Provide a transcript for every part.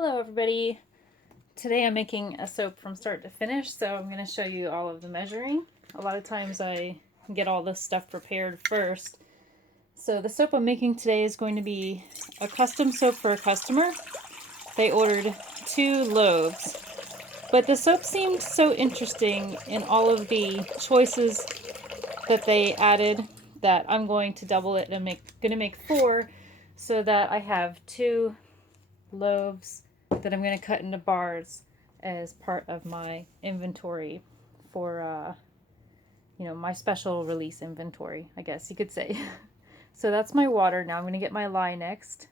Hello everybody. Today I'm making a soap from start to finish, so I'm going to show you all of the measuring. A lot of times I get all this stuff prepared first. So the soap I'm making today is going to be a custom soap for a customer. They ordered 2 loaves, but the soap seemed so interesting in all of the choices that they added that I'm going to double it and going to make 4 so that I have 2 loaves that I'm going to cut into bars as part of my inventory for, my special release inventory, I guess you could say. So that's my water. Now I'm going to get my lye next.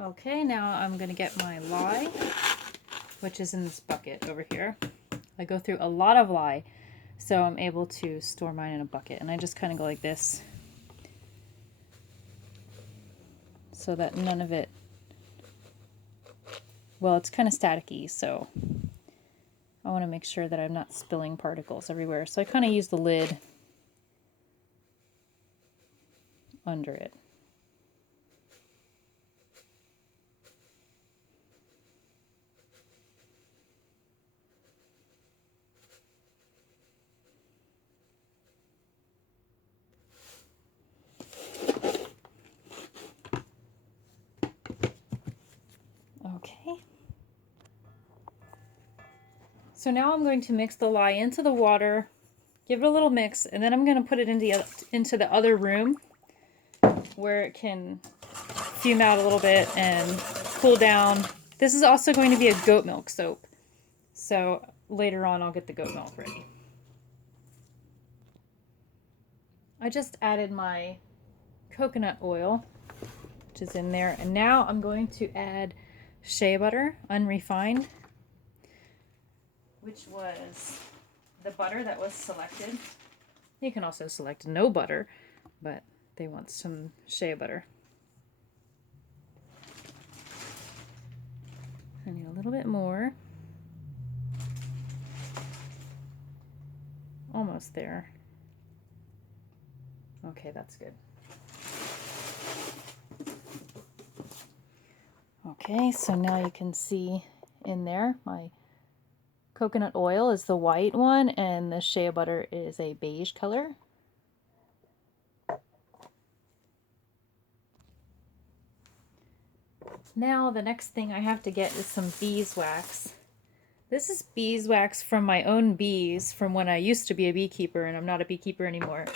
Okay, now I'm going to get my lye, which is in this bucket over here. I go through a lot of lye, so I'm able to store mine in a bucket. And I just kind of go like this so that none of it, well, it's kind of staticky, so I want to make sure that I'm not spilling particles everywhere. So I kind of use the lid under it. Okay. So now I'm going to mix the lye into the water, give it a little mix, and then I'm going to put it into the other room where it can fume out a little bit and cool down. This is also going to be a goat milk soap, so later on I'll get the goat milk ready. I just added my coconut oil, which is in there, and now I'm going to add shea butter, unrefined, which was the butter that was selected. You can also select no butter, but they want some shea butter. I need a little bit more. Almost there. Okay, that's good. Okay, so now you can see in there my coconut oil is the white one and the shea butter is a beige color. Now the next thing I have to get is some beeswax. This is beeswax from my own bees from when I used to be a beekeeper, and I'm not a beekeeper anymore,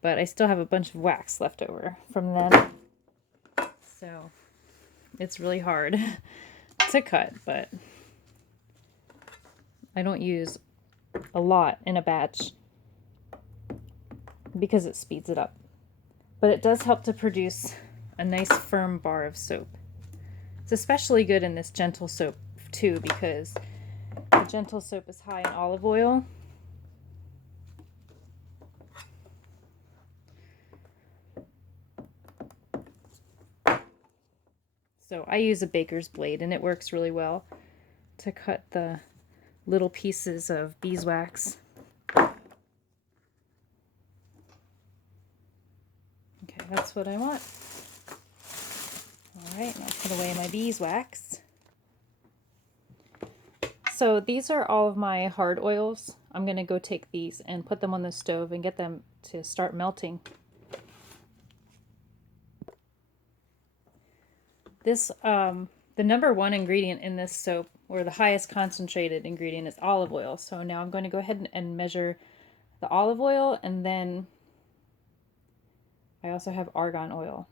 but I still have a bunch of wax left over from them. So it's really hard to cut, but I don't use a lot in a batch because it speeds it up. But it does help to produce a nice firm bar of soap. It's especially good in this gentle soap too, because the gentle soap is high in olive oil. So I use a baker's blade and it works really well to cut the little pieces of beeswax. Okay, that's what I want. Alright, now put away my beeswax. So these are all of my hard oils. I'm going to go take these and put them on the stove and get them to start melting. This, the number 1 ingredient in this soap, or the highest concentrated ingredient, is olive oil. So now I'm going to go ahead and measure the olive oil, and then I also have argan oil.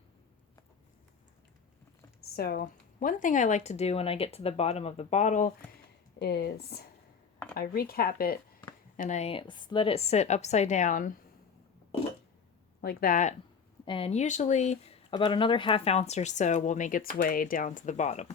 So one thing I like to do when I get to the bottom of the bottle is I recap it and I let it sit upside down like that, and usually about another ½ ounce or so will make its way down to the bottom.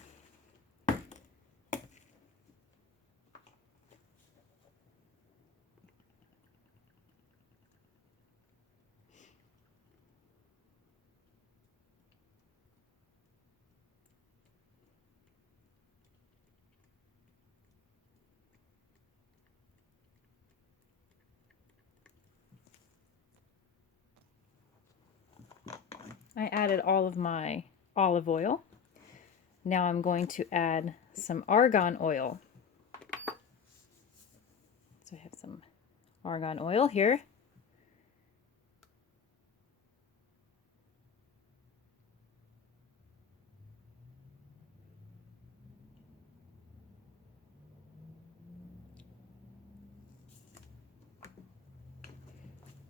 I added all of my olive oil. Now I'm going to add some argan oil. So I have some argan oil here.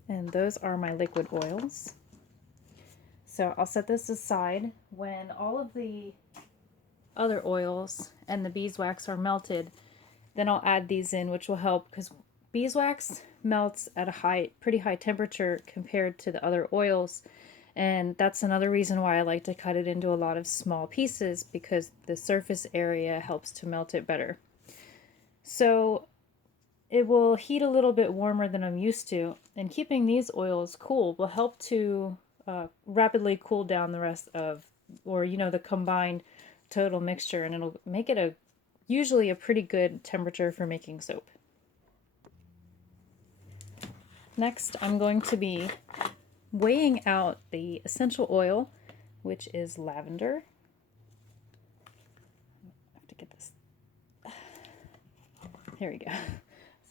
And those are my liquid oils. So I'll set this aside. When all of the other oils and the beeswax are melted, then I'll add these in, which will help because beeswax melts at a pretty high temperature compared to the other oils. And that's another reason why I like to cut it into a lot of small pieces, because the surface area helps to melt it better. So it will heat a little bit warmer than I'm used to, and keeping these oils cool will help to rapidly cool down the rest of, or the combined total mixture, and it'll make it usually a pretty good temperature for making soap. Next, I'm going to be weighing out the essential oil, which is lavender. I have to get this. There we go.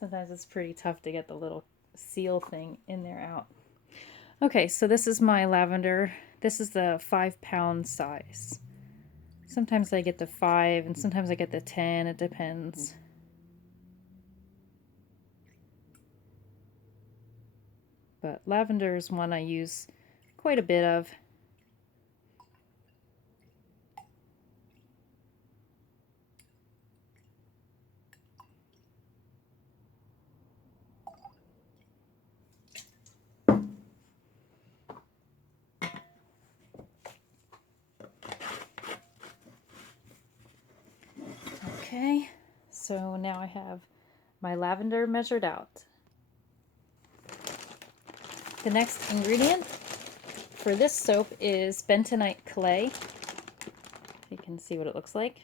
Sometimes it's pretty tough to get the little seal thing in there out. Okay, so this is my lavender. This is the 5-pound size. Sometimes I get the 5 and sometimes I get the 10, it depends. But lavender is one I use quite a bit of. Okay, so now I have my lavender measured out. The next ingredient for this soap is bentonite clay. You can see what it looks like.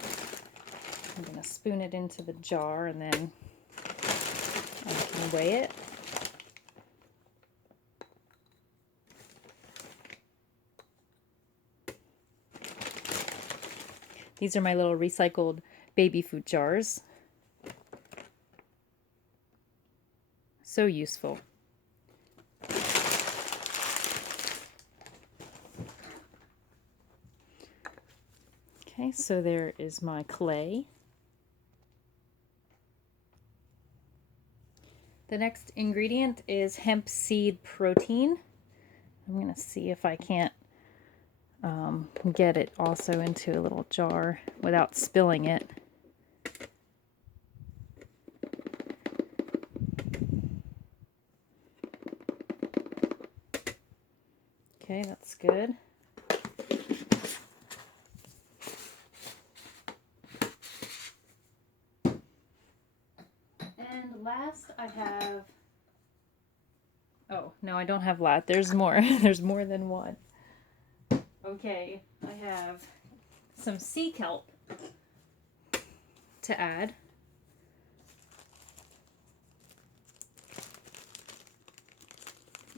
I'm going to spoon it into the jar and then I can weigh it. These are my little recycled baby food jars. So useful. Okay, so there is my clay. The next ingredient is hemp seed protein. I'm going to see if I can't get it also into a little jar without spilling it. Okay, that's good. And last I have, oh, no, I don't have last. There's more. There's more than one. Okay, I have some sea kelp to add.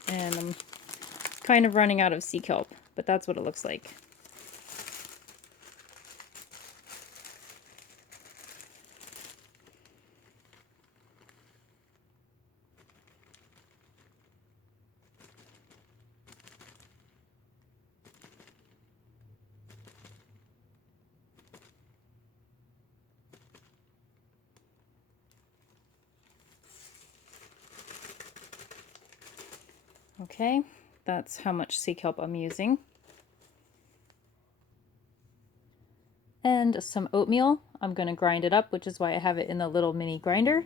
And I'm kind of running out of sea kelp, but that's what it looks like. Okay, that's how much sea kelp I'm using. And some oatmeal. I'm going to grind it up, which is why I have it in the little mini grinder.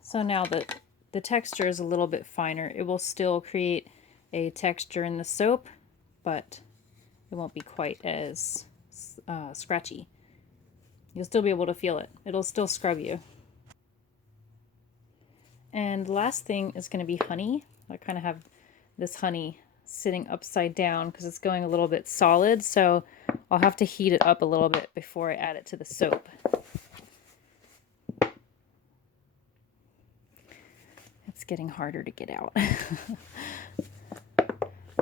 So now that the texture is a little bit finer, it will still create a texture in the soap, but it won't be quite as scratchy. You'll still be able to feel it. It'll still scrub you. And the last thing is going to be honey. I kind of have this honey sitting upside down because it's going a little bit solid, so I'll have to heat it up a little bit before I add it to the soap. It's getting harder to get out.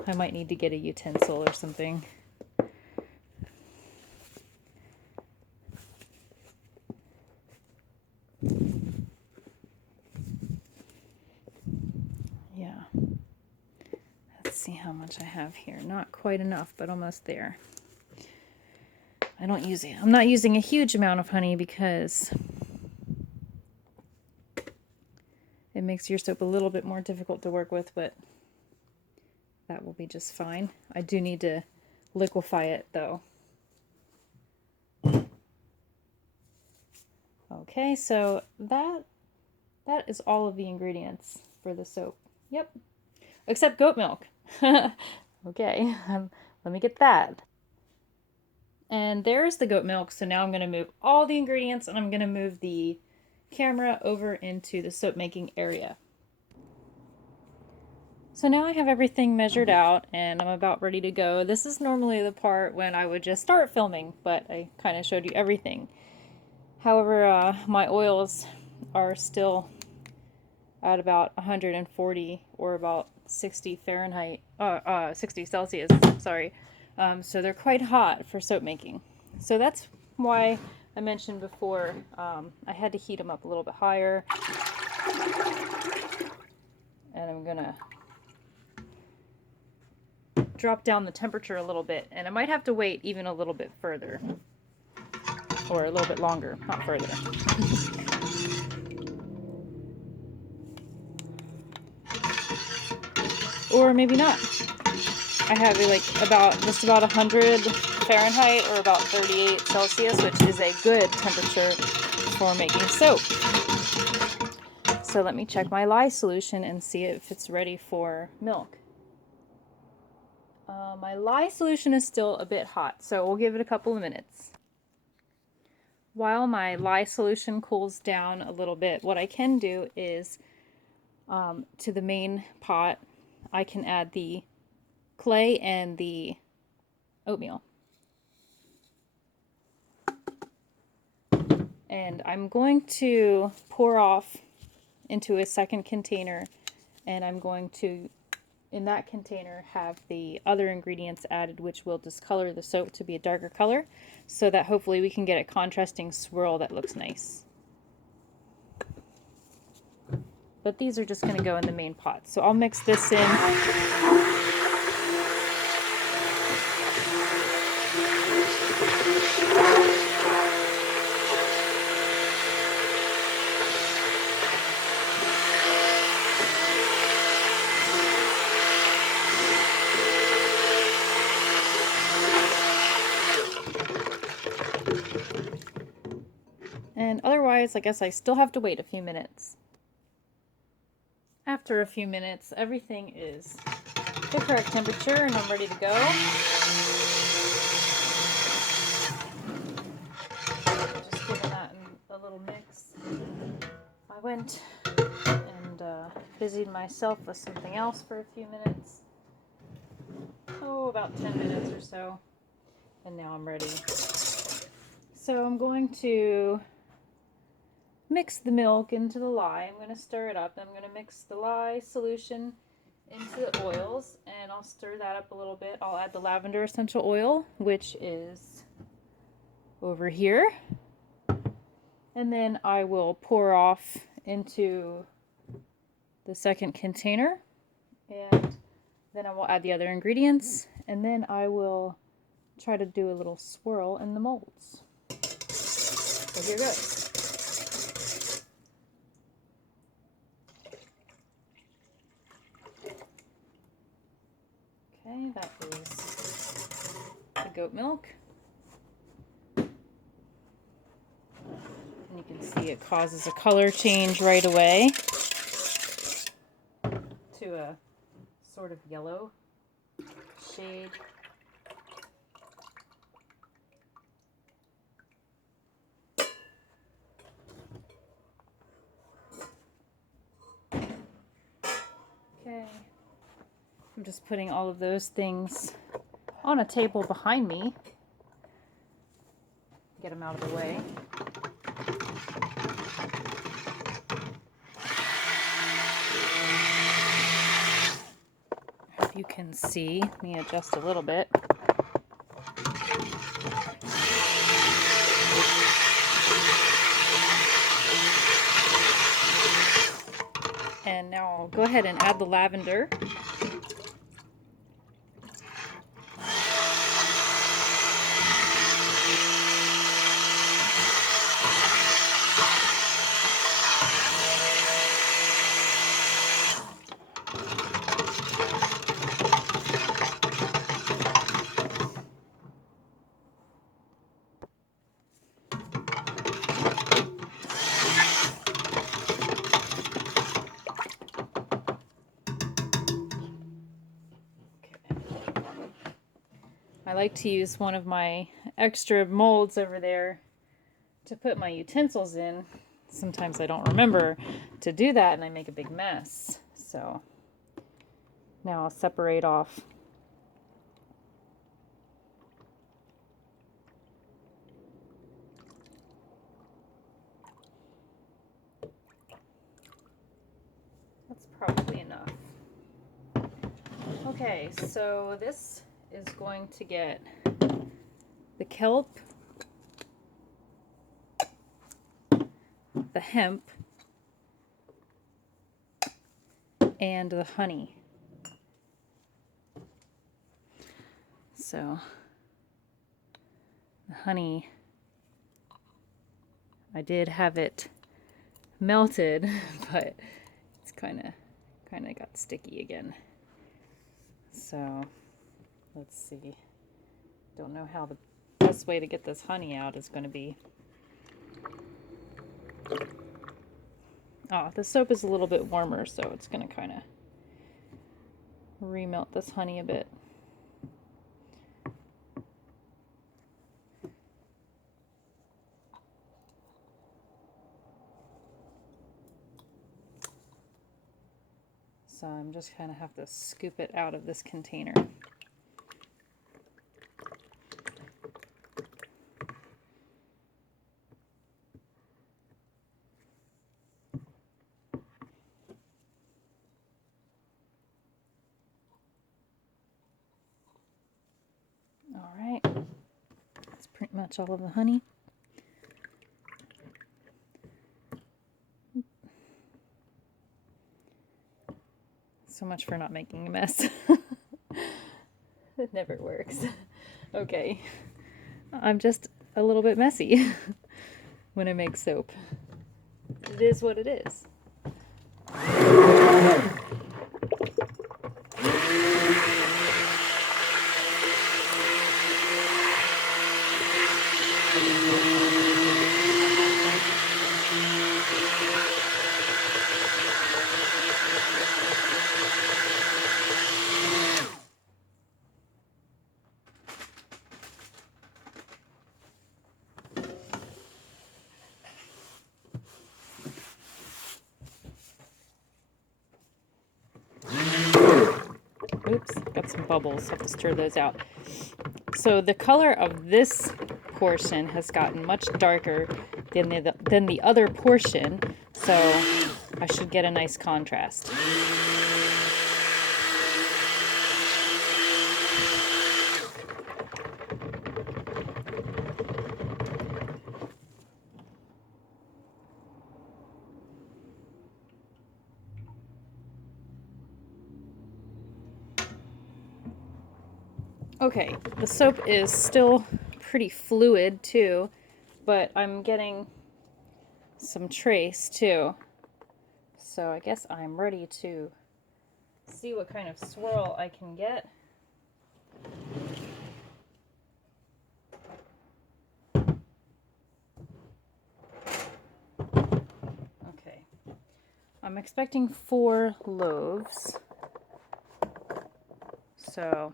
I might need to get a utensil or something. Yeah. Let's see how much I have here. Not quite enough, but almost there. I'm not using a huge amount of honey because it makes your soap a little bit more difficult to work with, but that will be just fine. I do need to liquefy it though. Okay, so that is all of the ingredients for the soap. Yep, except goat milk. Okay, let me get that. And there's the goat milk. So now I'm going to move all the ingredients and I'm going to move the camera over into the soap making area. So now I have everything measured out and I'm about ready to go. This is normally the part when I would just start filming, but I kind of showed you everything. However, my oils are still at about 140 or about 60 Fahrenheit, 60 Celsius, sorry. So they're quite hot for soap making. So that's why I mentioned before I had to heat them up a little bit higher. And I'm gonna drop down the temperature a little bit, and I might have to wait even a little bit further. Or a little bit longer, not further. Or maybe not. I have it like just about 100 Fahrenheit or about 38 Celsius, which is a good temperature for making soap. So let me check my lye solution and see if it's ready for milk. My lye solution is still a bit hot, so we'll give it a couple of minutes. While my lye solution cools down a little bit, what I can do is to the main pot, I can add the clay and the oatmeal. And I'm going to pour off into a second container, and I'm going to, in that container, have the other ingredients added, which will discolor the soap to be a darker color, so that hopefully we can get a contrasting swirl that looks nice. But these are just going to go in the main pot. So I'll mix this in. And otherwise, I guess I still have to wait a few minutes. After a few minutes, everything is the correct temperature and I'm ready to go. Just giving that a little mix. I went and busied myself with something else for a few minutes. Oh, about 10 minutes or so. And now I'm ready. So I'm going to mix the milk into the lye. I'm going to stir it up. I'm going to mix the lye solution into the oils, and I'll stir that up a little bit. I'll add the lavender essential oil, which is over here. And then I will pour off into the second container, and then I will add the other ingredients, and then I will try to do a little swirl in the molds. So here goes. Okay, that is the goat milk. And you can see it causes a color change right away to a sort of yellow shade. Okay. I'm just putting all of those things on a table behind me. Get them out of the way. if you can see. Let me adjust a little bit. And now I'll go ahead and add the lavender. I like to use one of my extra molds over there to put my utensils in. Sometimes I don't remember to do that and I make a big mess. So now I'll separate off. That's probably enough. Okay, so this is going to get the kelp, the hemp, and the honey. So the honey, I did have it melted, but it's kind of got sticky again. So let's see. Don't know how the best way to get this honey out is going to be. Oh, the soap is a little bit warmer, so it's going to kind of remelt this honey a bit. So I'm just kind of have to scoop it out of this container. All right, that's pretty much all of the honey. So much for not making a mess. It never works. Okay, I'm just a little bit messy when I make soap. It is what it is. Oops, got some bubbles, have to stir those out. So the color of this portion has gotten much darker than the other portion, so I should get a nice contrast. Okay, the soap is still pretty fluid too, but I'm getting some trace too. So I guess I'm ready to see what kind of swirl I can get. Okay, I'm expecting 4 loaves. So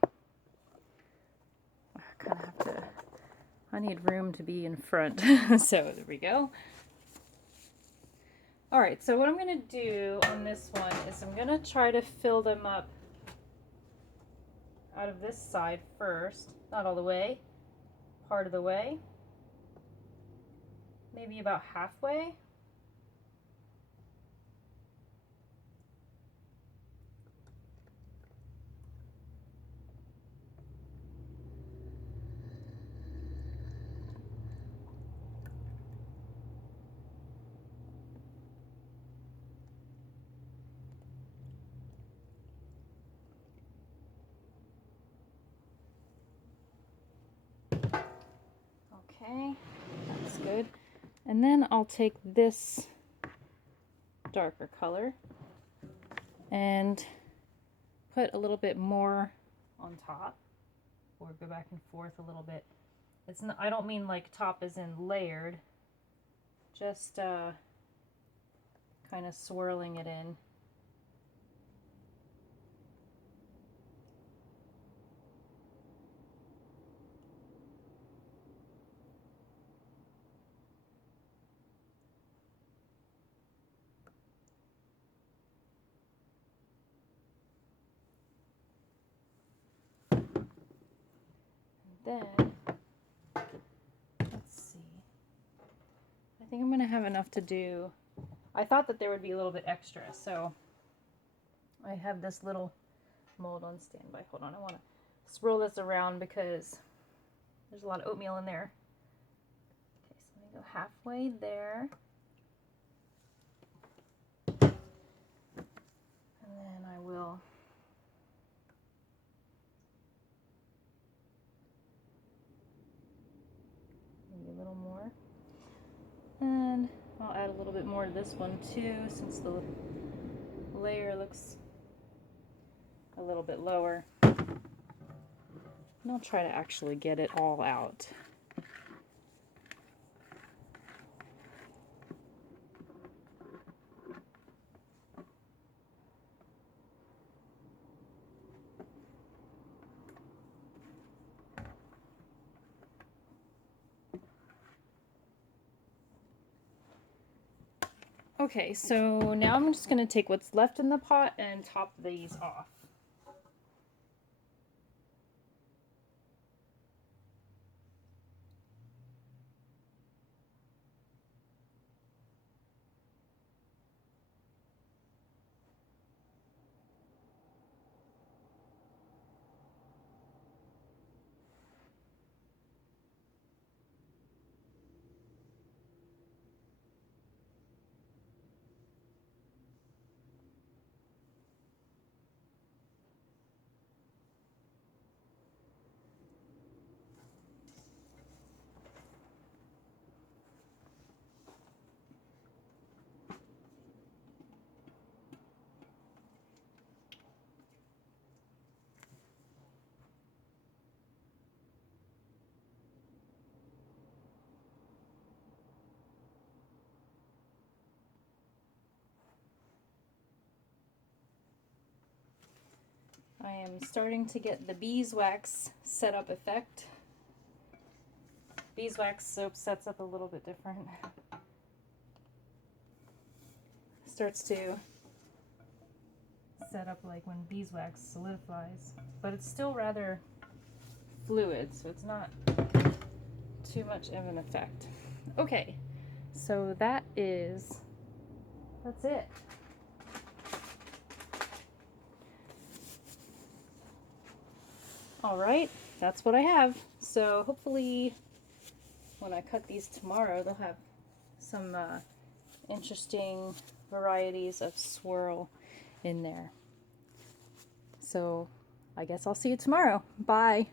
I need room to be in front. So there we go. All right, so what I'm going to do on this one is I'm going to try to fill them up out of this side first. Not all the way, part of the way. Maybe about halfway. Okay, that's good. And then I'll take this darker color and put a little bit more on top, or go back and forth a little bit. It's not, I don't mean like top as in layered, just kind of swirling it in. Then, let's see, I think I'm going to have enough to do. I thought that there would be a little bit extra, so I have this little mold on standby. Hold on, I want to swirl this around because there's a lot of oatmeal in there. Okay, so let me go halfway there. And then I will maybe a little more. And I'll add a little bit more to this one too, since the layer looks a little bit lower. And I'll try to actually get it all out. Okay, so now I'm just going to take what's left in the pot and top these off. I am starting to get the beeswax setup effect. Beeswax soap sets up a little bit different. Starts to set up like when beeswax solidifies, but it's still rather fluid, so it's not too much of an effect. Okay, so that's it. All right, that's what I have. So hopefully when I cut these tomorrow, they'll have some interesting varieties of swirl in there. So I guess I'll see you tomorrow. Bye.